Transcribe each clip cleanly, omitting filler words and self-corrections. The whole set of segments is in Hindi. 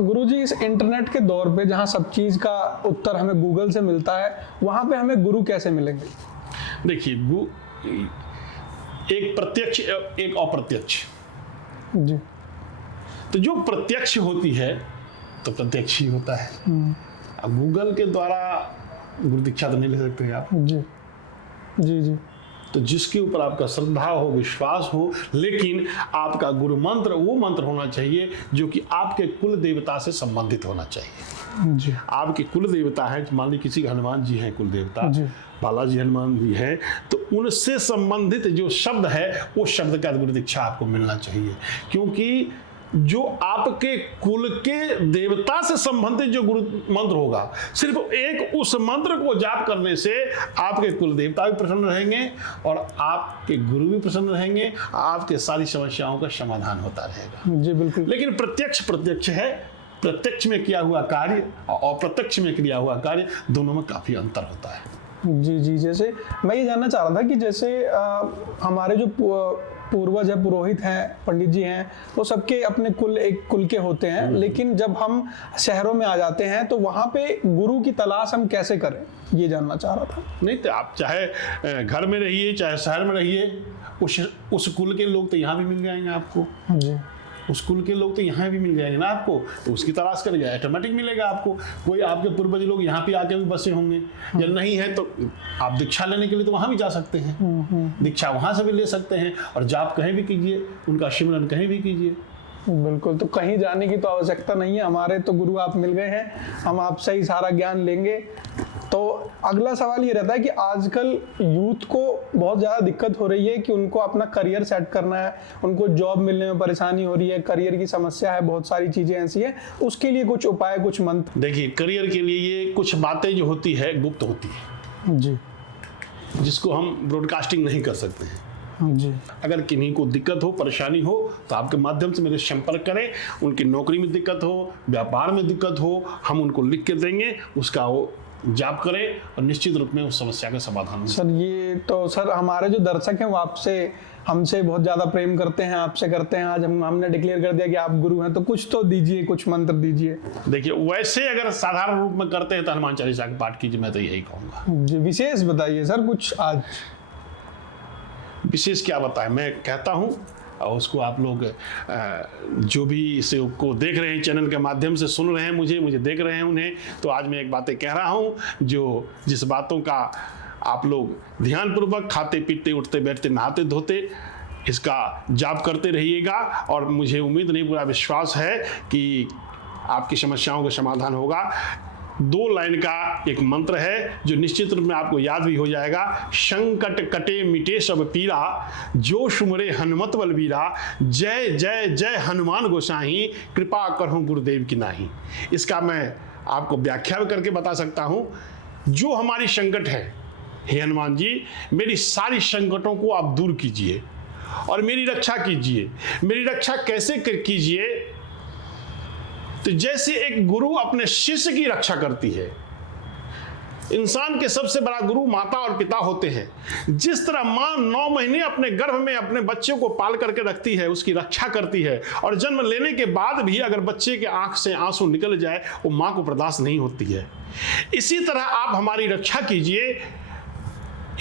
गुरुजी इस इंटरनेट के दौर पे जहाँ सब चीज़ का उत्तर हमें गूगल से मिलता है, वहाँ पे हमें गुरु कैसे मिलेंगे? देखिए, एक प्रत्यक्ष एक अप्रत्यक्ष। जी। तो जो प्रत्यक्ष होती है तो प्रत्यक्ष ही होता है। अब गूगल के द्वारा गुरु दीक्षा तो नहीं ले सकते हैं आप। जी जी जी। तो जिसके ऊपर आपका श्रद्धा हो, विश्वास हो, लेकिन आपका गुरु मंत्र वो मंत्र होना चाहिए जो कि आपके कुल देवता से संबंधित होना चाहिए। जी। आपके कुल देवता है, मान लीजिए किसी का हनुमान जी हैं कुल देवता, बालाजी हनुमान जी हैं, तो उनसे संबंधित जो शब्द है वो शब्द का गुरु दीक्षा आपको मिलना चाहिए। क्योंकि जो आपके कुल के देवता से संबंधित जो गुरु मंत्र होगा, सिर्फ एक उस मंत्र को जाप करने से आपके कुल देवता भी प्रसन्न रहेंगे और आपके गुरु भी प्रसन्न रहेंगे, आपके सारी समस्याओं का समाधान होता रहेगा। जी बिल्कुल। लेकिन प्रत्यक्ष है, प्रत्यक्ष में किया हुआ कार्य और अप्रत्यक्ष में किया हुआ कार्य, दोनों में काफी अंतर होता है। जी जी। जैसे मैं ये जानना चाह रहा था कि जैसे हमारे जो पूर्वज है, पुरोहित हैं, पंडित जी हैं, वो सबके अपने कुल एक कुल के होते हैं, लेकिन जब हम शहरों में आ जाते हैं तो वहाँ पे गुरु की तलाश हम कैसे करें, ये जानना चाह रहा था। नहीं तो आप चाहे घर में रहिए चाहे शहर में रहिए, उस कुल के लोग तो यहाँ भी मिल जाएंगे आपको। जी। उस कुल के लोग तो यहाँ भी मिल जाएंगे ना आपको, तो उसकी तलाश करेंगे, ऑटोमेटिक मिलेगा आपको। कोई आपके पूर्वज लोग यहाँ पे आके भी बसे होंगे, या नहीं है तो आप दीक्षा लेने के लिए तो वहाँ भी जा सकते हैं, दीक्षा वहाँ से भी ले सकते हैं, और जाप कहीं भी कीजिए, उनका सिमरन कहीं भी कीजिए। बिल्कुल। तो कहीं जाने की तो आवश्यकता नहीं है, हमारे तो गुरु आप मिल गए हैं, हम आपसे ही सारा ज्ञान लेंगे। तो अगला सवाल ये रहता है कि आजकल यूथ को बहुत ज़्यादा दिक्कत हो रही है कि उनको अपना करियर सेट करना है, उनको जॉब मिलने में परेशानी हो रही है, करियर की समस्या है, बहुत सारी चीज़ें ऐसी हैं, उसके लिए कुछ उपाय, कुछ मंत्र? देखिए, करियर के लिए ये कुछ बातें जो होती है गुप्त होती है जी, जिसको हम ब्रॉडकास्टिंग नहीं कर सकते हैं। जी। अगर किन्हीं को दिक्कत हो, परेशानी हो, तो आपके माध्यम से मेरे संपर्क करें। उनकी नौकरी में दिक्कत हो, व्यापार में दिक्कत हो, हम उनको लिख के देंगे, उसका वो जाप करें और निश्चित रूप में उस समस्या का समाधान। सर ये तो सर हमारे जो दर्शक हैं वो आपसे, हमसे बहुत ज़्यादा प्रेम करते हैं, आपसे करते हैं। आज हमने डिक्लेयर कर दिया कि आप गुरु हैं, तो कुछ तो दीजिए, कुछ मंत्र दीजिए। देखिए, वैसे अगर साधारण रूप में करते हैं तो हनुमान चालीसा का पाठ कीजिए, मैं तो यही कहूँगा। जी, विशेष बताइए सर कुछ। आज विशेष क्या बताएं, मैं कहता हूँ और उसको आप लोग जो भी इसे को देख रहे हैं, चैनल के माध्यम से सुन रहे हैं, मुझे देख रहे हैं उन्हें, तो आज मैं एक बातें कह रहा हूँ जिस बातों का आप लोग ध्यानपूर्वक खाते पीते उठते बैठते नहाते धोते इसका जाप करते रहिएगा, और मुझे उम्मीद नहीं पूरा विश्वास है कि आपकी समस्याओं का समाधान होगा। 2 लाइन का एक मंत्र है जो निश्चित रूप में आपको याद भी हो जाएगा। संकट कटे मिटे सब पीरा, जो सुमरे हनुमत बलबीरा, जय जय जय हनुमान गोसाई, कृपा करहु गुरुदेव की नाही। इसका मैं आपको व्याख्या करके बता सकता हूँ। जो हमारी संकट है, हे हनुमान जी, मेरी सारी संकटों को आप दूर कीजिए और मेरी रक्षा कीजिए। मेरी रक्षा कैसे कीजिए? तो जैसे एक गुरु अपने शिष्य की रक्षा करती है, इंसान के सबसे बड़ा गुरु माता और पिता होते हैं। जिस तरह माँ 9 महीने अपने गर्भ में अपने बच्चे को पाल करके रखती है, उसकी रक्षा करती है, और जन्म लेने के बाद भी अगर बच्चे के आंख से आंसू निकल जाए वो माँ को बर्दाश्त नहीं होती है। इसी तरह आप हमारी रक्षा कीजिए।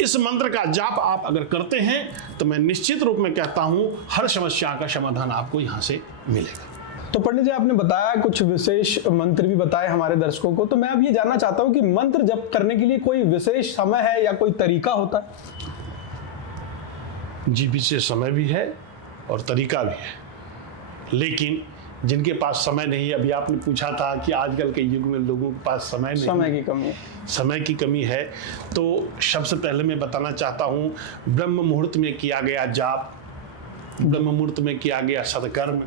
इस मंत्र का जाप आप अगर करते हैं तो मैं निश्चित रूप में कहता हूं हर समस्या का समाधान आपको यहां से मिलेगा। तो पंडित जी, आपने बताया कुछ विशेष मंत्र भी बताए हमारे दर्शकों को, तो मैं अब ये जानना चाहता हूं कि मंत्र जप करने के लिए कोई विशेष समय है या कोई तरीका होता है? जी, विशेष समय भी है और तरीका भी है, लेकिन जिनके पास समय नहीं है, अभी आपने पूछा था कि आजकल के युग में लोगों के पास समय नहीं, समय की कमी है, तो सबसे पहले मैं बताना चाहता हूँ, ब्रह्म मुहूर्त में किया गया जाप, ब्रह्म मुहूर्त में किया गया सत्कर्म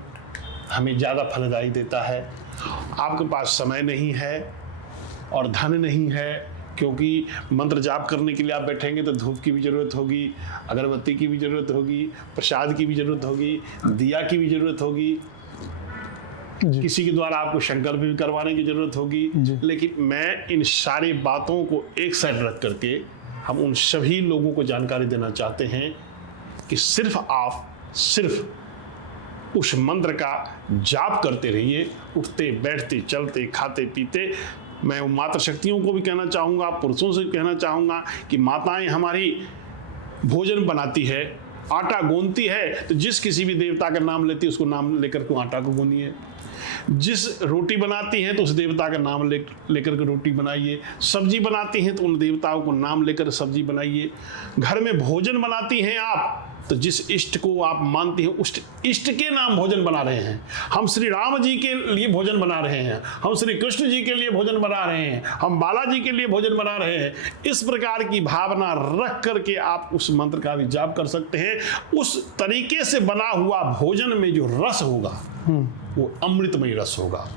हमें ज़्यादा फलदायी देता है। आपके पास समय नहीं है और धन नहीं है, क्योंकि मंत्र जाप करने के लिए आप बैठेंगे तो धूप की भी ज़रूरत होगी, अगरबत्ती की भी ज़रूरत होगी, प्रसाद की भी ज़रूरत होगी, दिया की भी ज़रूरत होगी, किसी के द्वारा आपको शंकर भी करवाने की जरूरत होगी। लेकिन मैं इन सारी बातों को एक साइड रख करके हम उन सभी लोगों को जानकारी देना चाहते हैं कि सिर्फ उस मंत्र का जाप करते रहिए, उठते बैठते चलते खाते पीते। मैं मातृशक्तियों को भी कहना चाहूँगा, पुरुषों से कहना चाहूँगा कि माताएं हमारी भोजन बनाती है, आटा गूंथती है, तो जिस किसी भी देवता का नाम लेती है उसको नाम लेकर के आटा को गूंथिए। जिस रोटी बनाती हैं तो उस देवता का नाम लेकर के रोटी बनाइए। सब्जी बनाती हैं तो उन देवताओं को नाम लेकर सब्जी बनाइए। घर में भोजन बनाती हैं आप तो जिस इष्ट को आप मानती हैं उस इष्ट के नाम भोजन बना रहे हैं। हम श्री राम जी के लिए भोजन बना रहे हैं, हम श्री कृष्ण जी के लिए भोजन बना रहे हैं, हम बालाजी के लिए भोजन बना रहे हैं। इस प्रकार की भावना रख करके आप उस मंत्र का भी जाप कर सकते हैं। उस तरीके से बना हुआ भोजन में जो रस होगा वो अमृतमय रस होगा,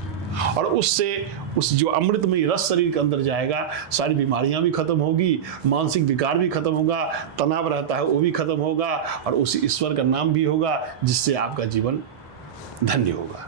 और उससे उस जो अमृतमय रस शरीर के अंदर जाएगा, सारी बीमारियां भी खत्म होगी, मानसिक विकार भी खत्म होगा, तनाव रहता है वो भी खत्म होगा, और उसी ईश्वर का नाम भी होगा जिससे आपका जीवन धन्य होगा।